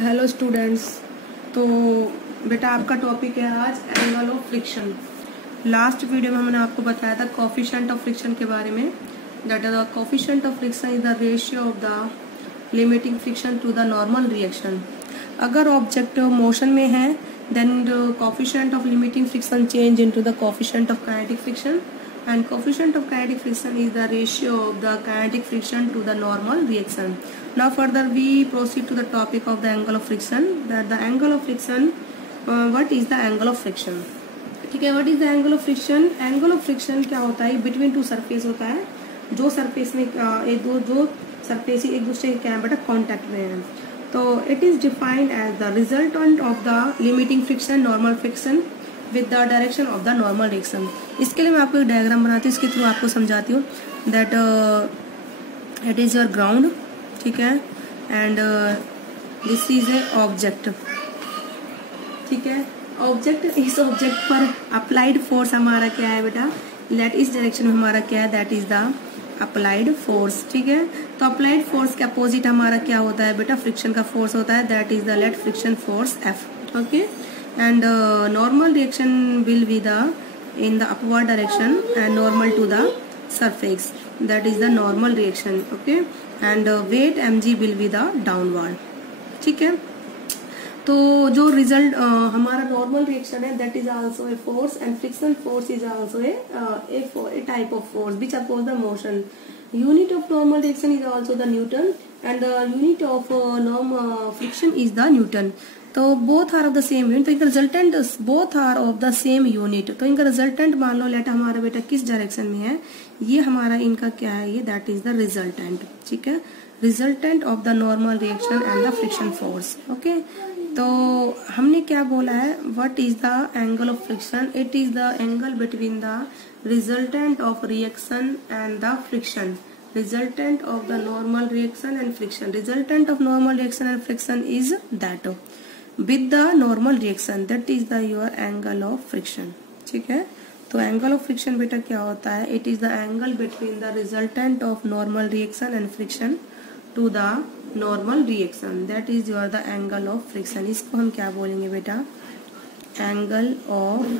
Hello students. तो बेटा आपका टॉपिक है आज angle of friction. Last video में हमने आपको बताया था कोफिशिएंट ऑफ फ्रिक्शन के बारे में। That is the coefficient of friction is the ratio of the limiting friction to the normal reaction. अगर ऑब्जेक्ट मोशन में है then the coefficient of limiting friction change into the coefficient of kinetic friction and coefficient of kinetic friction is the ratio of the kinetic friction to the normal reaction. Now further we proceed to the topic of the angle of friction. That the angle of friction, what is the angle of friction? ठीक है, what is the angle of friction? Angle of friction क्या होता है? Between two surface होता है। जो surface में जो surface एक दूसरे के क्या है बेटा कांटेक्ट में है। तो it is defined as the resultant of the limiting friction, normal friction with the direction of the normal reaction. इसके लिए मैं आपको एक डायग्राम बनाती हूँ, इसके थ्रू आपको समझाती हूँ। That it is your ground, ठीक है, and this is a object, ठीक है। ऑब्जेक्ट, इस ऑब्जेक्ट पर अप्लाइड फोर्स हमारा क्या है बेटा, दैट इस डायरेक्शन में हमारा क्या है, that is the applied force, ठीक है। तो अप्लाइड फोर्स के अपोजिट हमारा क्या होता है बेटा, फ्रिक्शन का फोर्स होता है, that is the let friction force F, okay. And normal reaction will be the in the upward direction and normal to the surface, that is the normal reaction, okay, and weight mg will be the downward, ठीक है। तो जो result हमारा normal reaction है that is also a force and friction force is also a type of force which oppose the motion. Unit of normal reaction is also the newton and the unit of friction is the newton. तो both are of the same unit, तो इनका resultant both are of the same unit. तो इनका resultant मान लो late हमारा बेटा किस direction में है, ये हमारा इनका क्या है, ये दैट इज द रिजल्टेंट, ठीक है, resultant of the normal reaction and the friction force, okay. तो हमने क्या बोला है, what is the angle of friction, it is the angle between the resultant of reaction and the friction, resultant of the normal reaction and friction. Resultant of normal reaction and friction is that with the normal reaction, that is the your angle of friction, ठीक है। तो angle of friction बेटा क्या होता है, it is the angle between the resultant of normal reaction and friction to the normal reaction, that is your the angle of friction। इसको हम क्या बोलेंगे बेटा, angle of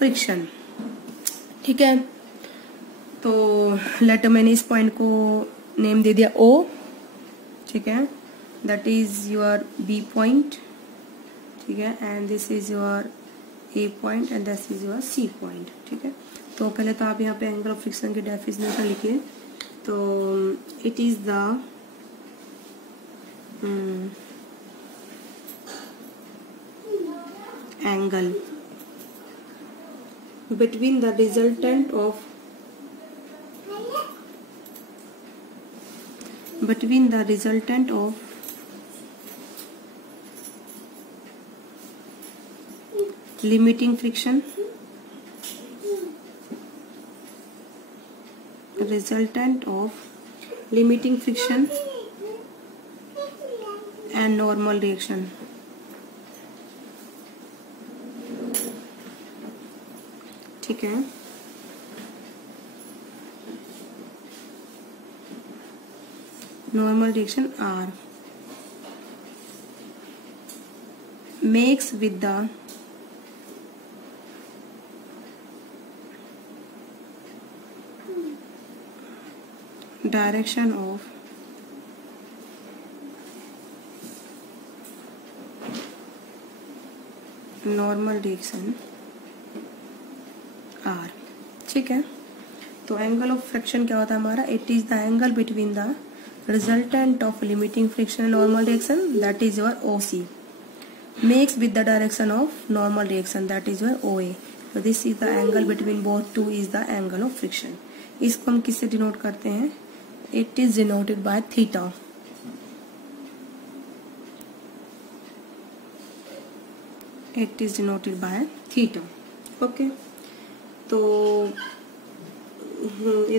friction, ठीक है। तो लेट मैंने इस पॉइंट को नेम दे दिया O, ठीक है, that is your B point, ठीक है, and this is your A point and this is your C point, ठीक है। तो पहले तो आप यहाँ पे एंगल ऑफ फ्रिक्शन की डेफिनेशन लिखिए। तो it is the angle between the resultant of between the resultant of limiting friction, resultant of limiting friction and normal reaction, ठीक है। normal reaction R makes with the direction of normal reaction R, ठीक है। तो angle of friction क्या होता है हमारा, it is the angle between the resultant of limiting friction and normal reaction, that is your OC, makes with the direction of normal reaction, that is your OA. So this is the angle between both two is the angle of friction. इसको हम किससे denote करते हैं, it is denoted by theta, it is denoted by theta, okay। तो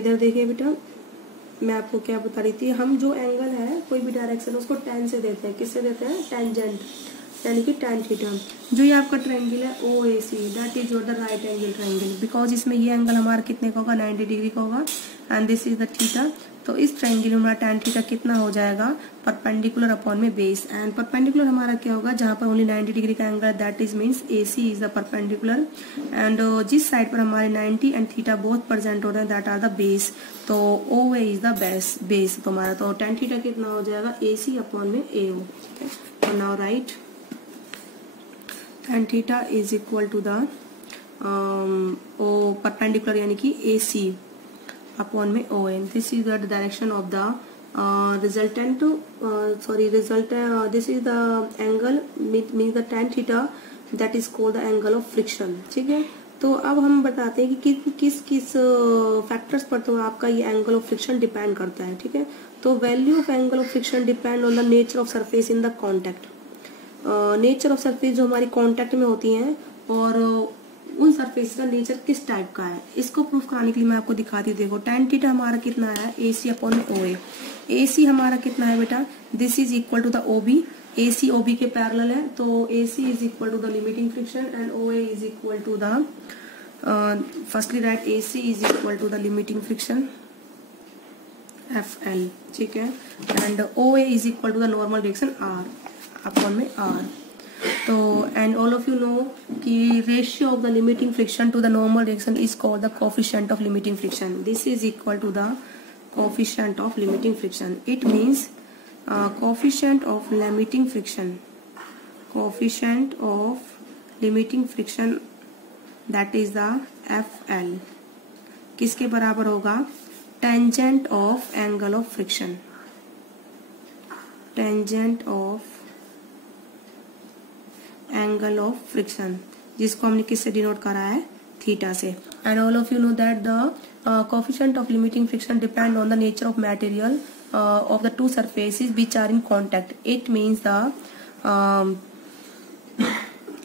इधर देखिए बेटा, मैं आपको क्या बता रही थी, हम जो एंगल है कोई भी डायरेक्शन उसको tan से देते हैं, किससे देते हैं, टेंजेंट, यानी कि tan थीटा। जो ये आपका ट्रायंगल है OAC, that is your the right angle triangle, because इसमें ये एंगल हमारा कितने का होगा, 90 डिग्री का होगा, and this is the theta. तो इस ट्रायंगल में हमारा tan थीटा कितना हो जाएगा, परपेंडिकुलर अपॉन में बेस। एंड परपेंडिकुलर हमारा क्या होगा, जहां पर ओनली 90 डिग्री का angle, that is means AC is the perpendicular. And जिस साइड पर हमारे 90 एंड थीटा बोथ प्रेजेंट हो रहे हैं, दैट आर द बेस। तो OA इज द बेस। तो हमारा तो tan थीटा कितना हो जाएगा, AC अपॉन में AO। तो now write tan theta is equal to the perpendicular यानी कि AC upon में ON. This is the direction of the resultant. This is the angle means the tan theta that is called the angle of friction. ठीक है, तो अब हम बताते हैं कि किस फैक्टर्स पर तो आपका ये एंगल ऑफ फ्रिक्शन डिपेंड करता है। ठीक है, तो value of angle of friction depend on the nature of surface in the contact. Nature of surface जो हमारी कॉन्टेक्ट में होती हैं और उन सरफेस का नेचर किस टाइप का है, इसको प्रूफ कराने के लिए मैं आपको दिखाती हूँ। देखो tan थीटा हमारा कितना है, AC अपॉन में OA। AC हमारा कितना है बेटा, this is equal to the OB। AC OB के पैरेलल है, तो AC is equal to the limiting friction and OA is equal to the firstly write AC is equal to the limiting friction FL। ठीक है, and OA is equal to the normal direction R upon में R। तो and all of you know कि ratio of the limiting friction to the normal direction is called the coefficient of limiting friction. This is equal to the coefficient of limiting friction. It means coefficient of limiting friction, coefficient of limiting friction that is the FL किसके बराबर होगा, tangent of angle of friction, tangent of angle of friction, जिसको हमने किससे denote करा है, theta से। And all of you know that the coefficient of limiting friction depend on the nature of material of the two surfaces which are in contact. It means the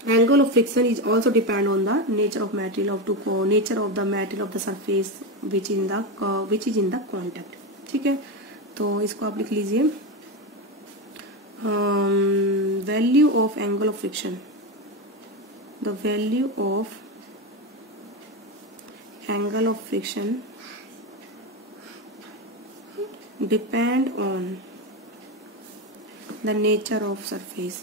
angle of friction is also depend on the nature of material of the surface which is in the contact। ठीक है, तो इसको आप लिख लीजिए, value of angle of friction, the value of angle of friction depend on the nature of surface,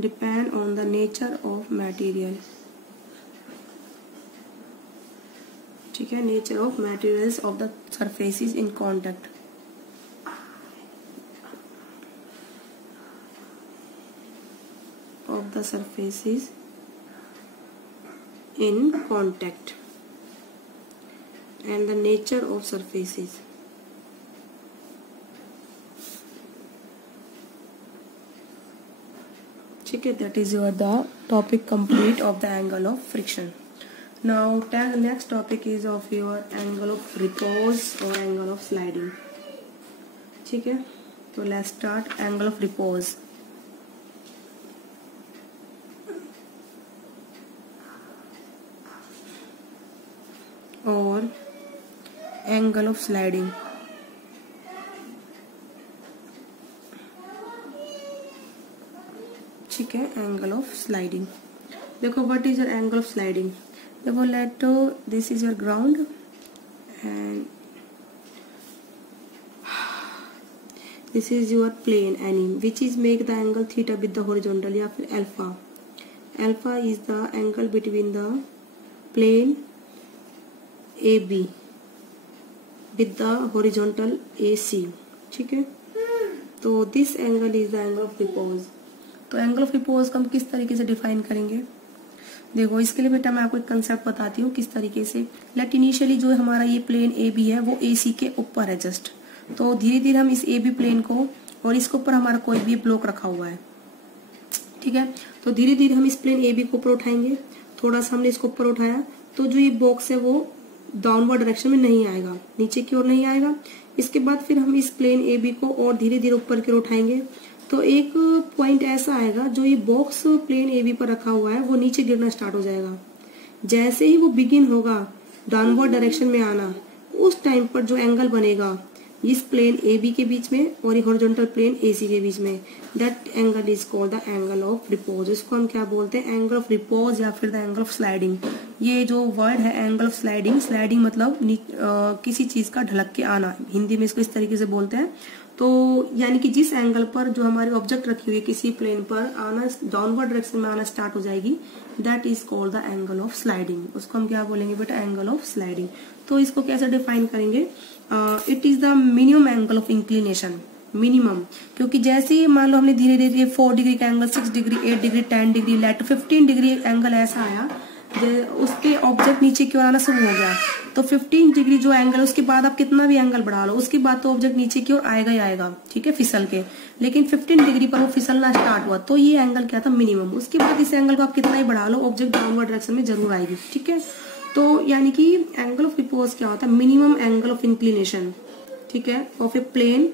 depend on the nature of material। ठीक है, nature of materials of the surfaces in contact। of the surfaces in contact and the nature of surfaces। ठीक है, that is your the topic complete of the angle of friction। Now next topic is of your angle of repose or angle of sliding। ठीक है, तो let's start angle of repose। और angle of sliding. ठीक है, angle of sliding. देखो what is your angle of sliding. देखो let this is your ground and this is your plane any which is make the angle theta with the horizontal, या फिर alpha. Alpha is the angle between the plane AB with the horizontal AC। ठीक है, तो this angle is the angle of repose. तो angle of repose को हम किस तरीके से डिफाइन करेंगे, देखो इसके लिए बेटा मैं आपको एक कंसेप्ट बताती हूँ किस तरीके से। लेट इनिशियली जो हमारा ये प्लेन AB है वो AC के ऊपर है जस्ट, तो धीरे धीरे हम इस AB प्लेन को, और इसके ऊपर हमारा कोई भी ब्लॉक रखा हुआ है। ठीक है, तो धीरे धीरे हम इस प्लेन AB को ऊपर उठाएंगे, थोड़ा सा हमने इसको ऊपर उठाया तो जो ये बॉक्स है वो डाउनवर्ड डायरेक्शन में नहीं आएगा, नीचे की ओर नहीं आएगा। इसके बाद फिर हम इस प्लेन AB को और धीरे धीरे ऊपर की ओर उठाएंगे, तो एक पॉइंट ऐसा आएगा जो ये बॉक्स प्लेन AB पर रखा हुआ है वो नीचे गिरना स्टार्ट हो जाएगा। जैसे ही वो बिगिन होगा डाउनवर्ड डायरेक्शन में आना, उस टाइम पर जो एंगल बनेगा इस प्लेन ए बी के बीच में और ये हॉरिजॉन्टल प्लेन ए सी के बीच में, that angle is called the angle of repose. इसको हम क्या बोलते हैं, एंगल ऑफ रिपोज या फिर द एंगल ऑफ स्लाइडिंग। ये जो वर्ड है एंगल ऑफ स्लाइडिंग, स्लाइडिंग मतलब किसी चीज का ढलक के आना, हिंदी में इसको इस तरीके से बोलते हैं। तो यानी कि जिस एंगल पर जो हमारी ऑब्जेक्ट रखी हुई है किसी प्लेन पर आना, डाउनवर्ड डायरेक्शन में आना स्टार्ट हो जाएगी, that is called the angle of sliding. उसको हम क्या बोलेंगे बेटा, एंगल ऑफ स्लाइडिंग। तो इसको कैसे डिफाइन करेंगे, it is the minimum angle of inclination, minimum, क्योंकि जैसे ही मान लो हमने धीरे धीरे 4 डिग्री का angle, 6 degree, 8 degree, 10 degree, let 15 degree angle ऐसा आया, उसके ऑब्जेक्ट नीचे की ओर आना शुरू हो गया, तो 15 डिग्री जो एंगल, उसके बाद आप कितना भी एंगल बढ़ा लो, उसके बाद तो ऑब्जेक्ट नीचे की ओर आएगा ही आएगा, ठीक है, फिसल के। लेकिन 15 डिग्री पर वो फिसलना स्टार्ट हुआ, तो ये एंगल क्या था, मिनिमम। उसके बाद इस एंगल को आप कितना ही बढ़ा लो, ऑब्जेक्ट डाउनवर्ड डायरेक्शन में जरूर आएगी, ठीक है। तो यानी कि एंगल ऑफ रिपोज क्या होता है, मिनिमम एंगल ऑफ इंक्लिनेशन, ठीक है, ऑफ ए प्लेन,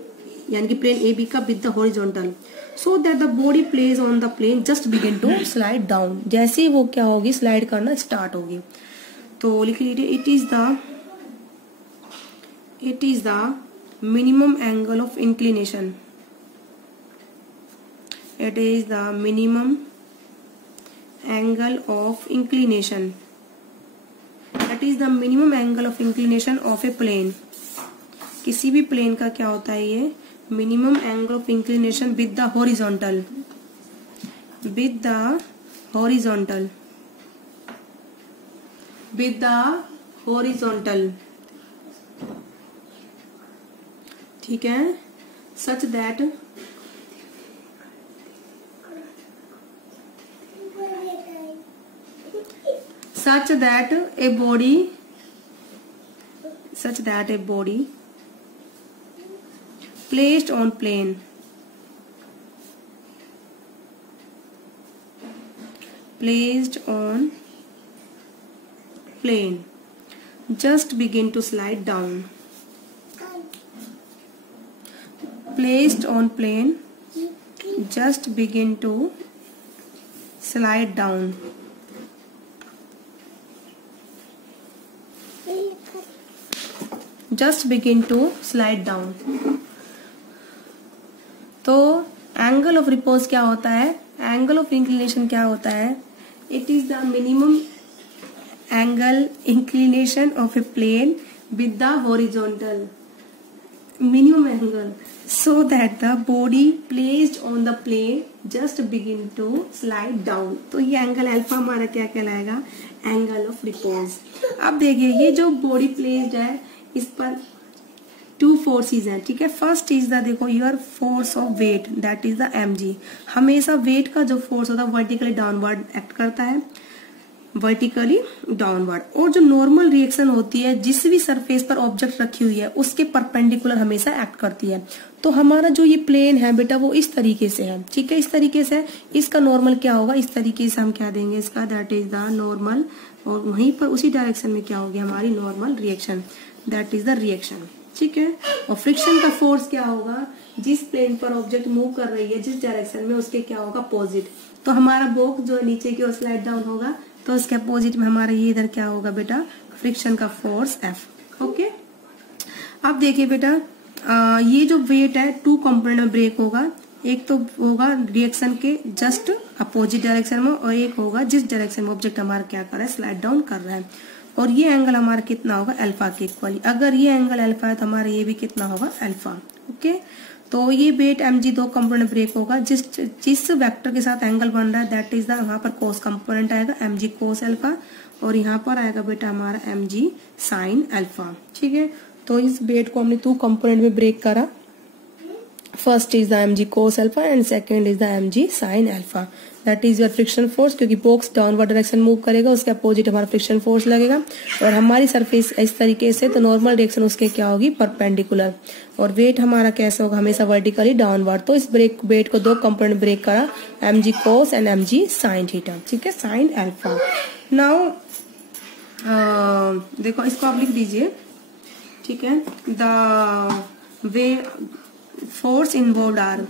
यानी कि प्लेन ए बी का with the horizontal, so that the body placed on the plane just begin to slide down. जैसे ही वो क्या होगी, स्लाइड करना स्टार्ट होगी। तो लिख लीजिए, it is the minimum angle of inclination, it is the minimum angle of inclination, that is the minimum angle of inclination of a plane. किसी भी प्लेन का क्या होता है, ये minimum angle of inclination with the horizontal, with the horizontal, with the horizontal, ठीक है, such that a body placed on plane just begin to slide down, placed on plane just begin to slide down, just begin to slide down। तो angle of repose क्या होता है, angle of inclination क्या होता है, it is the minimum angle inclination of a plane with the horizontal, minimum angle, so that the body placed on the plane just begin to slide down। तो ये angle alpha हमारा क्या कहलाएगा, angle of repose. अब देखिए, ये जो body placed है, इस पर 2 फोर्सेस हैं, ठीक है। फर्स्ट इज द, देखो, your force of weight, that is the mg। हमेशा वेट का जो फोर्स होता है वर्टिकली डाउनवर्ड एक्ट करता है, वर्टिकली डाउनवर्ड। और जो नॉर्मल रिएक्शन होती है, जिस भी सरफेस पर ऑब्जेक्ट रखी हुई है उसके परपेंडिकुलर हमेशा एक्ट करती है। तो हमारा जो ये प्लेन है बेटा, वो इस तरीके से है, ठीक है, इस तरीके से। इसका नॉर्मल क्या होगा, इस तरीके से हम क्या देंगे इसका, दैट इज द नॉर्मल, और वहीं पर उसी डायरेक्शन में क्या होगी हमारी normal reaction, that is the reaction, ठीक है। और फ्रिक्शन का फोर्स क्या होगा, जिस प्लेन पर ऑब्जेक्ट मूव कर रही है जिस डायरेक्शन में, उसके क्या होगा, अपोजिट। तो हमारा बॉक्स जो नीचे की ओर स्लाइड डाउन होगा, तो उसके अपोजिट में हमारा ये इधर क्या होगा बेटा, फ्रिक्शन का फोर्स F, ओके। अब देखिए बेटा, ये जो वेट है 2 कंपोनेंट में ब्रेक होगा। एक तो होगा रिएक्शन के जस्ट अपोजिट डायरेक्शन में, और एक होगा जिस डायरेक्शन में ऑब्जेक्ट हमारा क्या कर रहा है, स्लाइड डाउन कर रहा है। और ये एंगल हमारा कितना होगा, अल्फा के इक्वल। अगर ये एंगल अल्फा है तो हमारा ये भी कितना होगा, अल्फा, ओके। तो ये वेट mg 2 कंपोनेंट ब्रेक होगा। जिस वेक्टर के साथ एंगल बन रहा है, दैट इज द, वहां पर कोस कंपोनेंट आएगा, mg कोस अल्फा, और यहाँ पर आएगा बेटा हमारा mg साइन अल्फा, ठीक है। तो इस वेट को हमने 2 कंपोनेंट में ब्रेक करा। First is the mg cos alpha and second is the mg sin alpha, that is your friction force. क्योंकि बॉक्स डाउनवर्ड डायरेक्शन मूव करेगा, उसके अपोजिट हमारा फ्रिक्शन फोर्स लगेगा। और हमारी सरफेस इस तरीके से, तो नॉर्मल डायरेक्शन उसके क्या होगी, परपेंडिकुलर। और वेट हमारा कैसे होगा, हमेशा वर्टिकली डाउनवर्ड। तो इस वेट को 2 कंपोनेंट ब्रेक करा, mg cos and mg sin theta, ठीक है, साइन अल्फा। नाउ देखो, इसको आप लिख दीजिए, ठीक है। The way force involved are,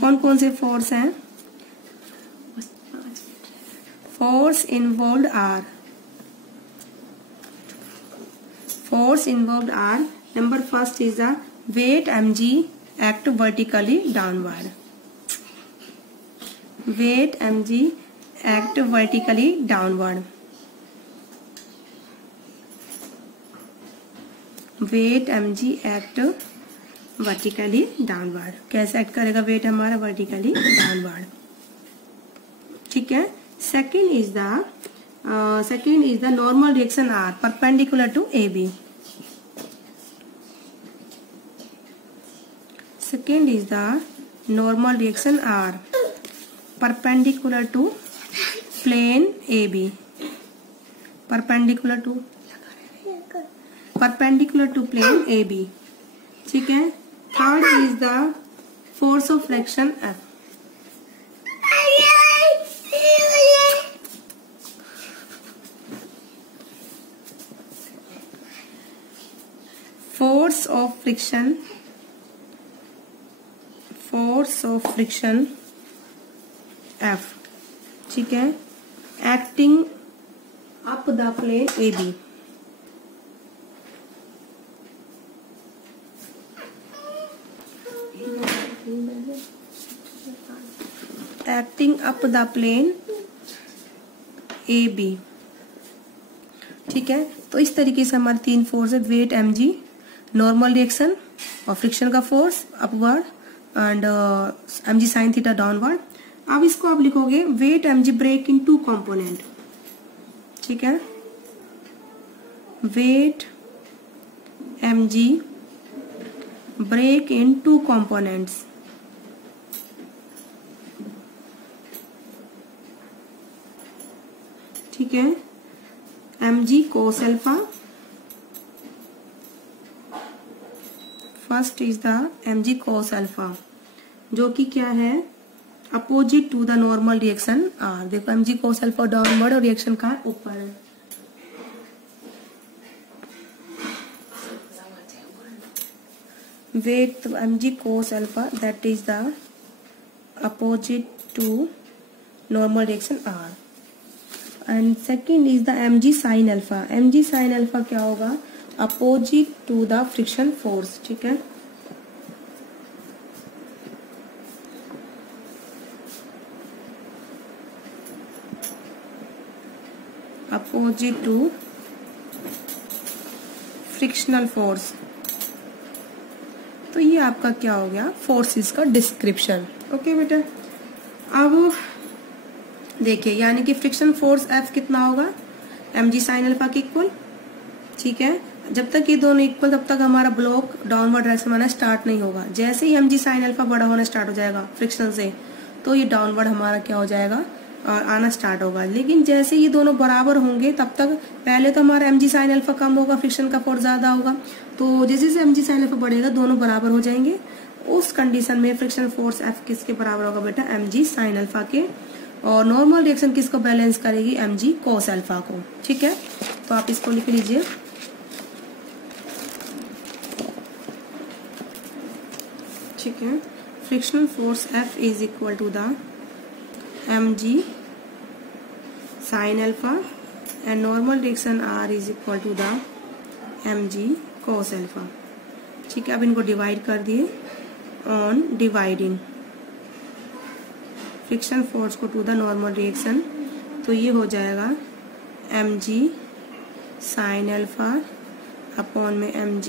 कौन कौन से फोर्स हैं, force involved are, number first is the weight mg act vertically downward. Weight mg act vertically downward. Weight mg act vertically downward. कैसे एक्ट करेगा वेट हमारा? Vertically downward. ठीक है. Second is the normal reaction R perpendicular to A B. Second is the normal reaction R perpendicular to plane AB. Perpendicular to plane AB. ठीक है. Third is the force of friction F. Force of friction F. ठीक है. Acting up the plane AB. Acting up the plane AB. ठीक है. तो इस तरीके से हमारे तीन फोर्स है. वेट mg, नॉर्मल रिएक्शन और फ्रिक्शन का force upward and mg sine theta downward. अब इसको आप लिखोगे weight mg break into component. ठीक है. Weight mg break into components. ठीक है. mg cos alpha. First is the mg cos alpha जो कि क्या है? Opposite to the normal reaction R. देखो mg cos अल्फा डाउनवर्ड और रिएक्शन का ऊपर है. Weight mg cos alpha that is the opposite to normal reaction R. And second is the mg sin alpha. mg sin alpha क्या होगा? Opposite to the friction force. ठीक है. Opposite to frictional force. तो ये आपका क्या हो गया? फोर्सेस का डिस्क्रिप्शन. ओके बेटा. अब देखिए यानी कि फ्रिक्शन फोर्स F कितना होगा? mg sin अल्फा के इक्वल. ठीक है. जब तक ये दोनों इक्वल तब तक हमारा ब्लॉक डाउनवर्ड डायरेक्शन आना स्टार्ट नहीं होगा. जैसे ही mg sin अल्फा बड़ा होना स्टार्ट हो जाएगा फ्रिक्शन से तो ये डाउनवर्ड हमारा क्या हो जाएगा? और आना स्टार्ट होगा. लेकिन जैसे ये दोनों बराबर होंगे तब तक पहले तो हमारा mg sin अल्फा कम होगा, फ्रिक्शन का फोर्स ज्यादा होगा. तो जैसे जैसे mg sin अल्फा बढ़ेगा दोनों बराबर हो जाएंगे. उस कंडीशन में फ्रिक्शन फोर्स F किसके बराबर होगा बेटा? mg sin अल्फा के. और नॉर्मल रिएक्शन किसको बैलेंस करेगी? mg cos अल्फा को. ठीक है. तो आप इसको लिख लीजिए. ठीक है. Frictional force F is equal to the mg sin alpha and normal reaction R is equal to the mg cos alpha. ठीक है. अब इनको डिवाइड कर दिए ऑन डिवाइडिंग फ्रिक्शन फोर्स को टू द नॉर्मल रिएक्शन. तो ये हो जाएगा mg sin अल्फा अपॉन में mg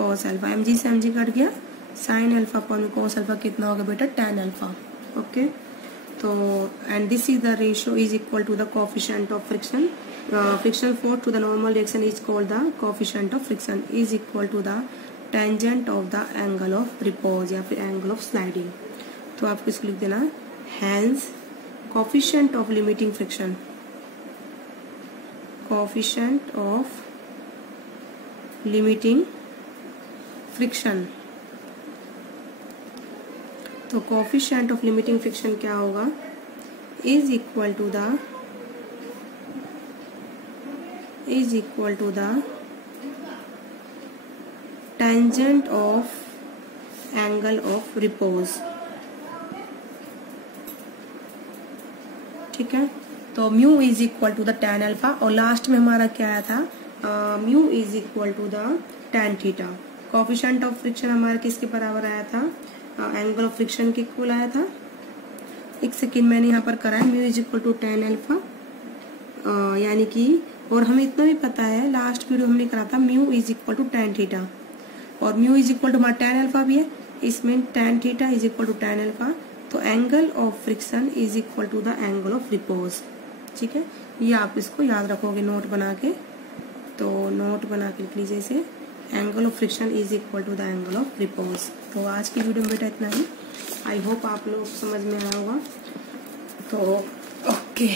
cos अल्फा. mg से mg कट गया. sin अल्फा अपॉन में cos अल्फा कितना होगा बेटा? tan alpha. ओके. तो and this is the ratio is equal to the coefficient of friction. Friction force to the normal reaction is called the coefficient of friction is equal to the tangent of the angle of repose या फिर angle of sliding. तो आपको इसको लिख देना. Hence coefficient of limiting friction. Coefficient of limiting friction. तो coefficient of limiting friction क्या होगा? Is equal to the tangent of angle of repose. ठीक है. तो mu is equal to the tan alpha और लास्ट में हमारा क्या आया था? Mu is equal to the tan theta. Coefficient of friction हमारा किसके बराबर आया था, एंगल ऑफ फ्रिक्शन के इक्वल आया था। एक सेकेंड मैंने यहाँ पर करा है, mu is equal to tan alpha, यानी कि और हमें इतना भी पता है लास्ट वीडियो हमने करा था mu is equal to tan theta, और म्यू इज इक्वल टू हमारा tan अल्फा भी है, इसमें tan theta is equal to tan alpha. तो angle of friction is equal to the angle of repose. ठीक है, ये आप इसको याद रखोगे नोट बना के। तो नोट बना के लिख लीजिए इसे, angle of friction is equal to the angle of repose. तो आज की वीडियो में बेटा इतना ही। आई होप आप लोग समझ में आया होगा। तो ओके।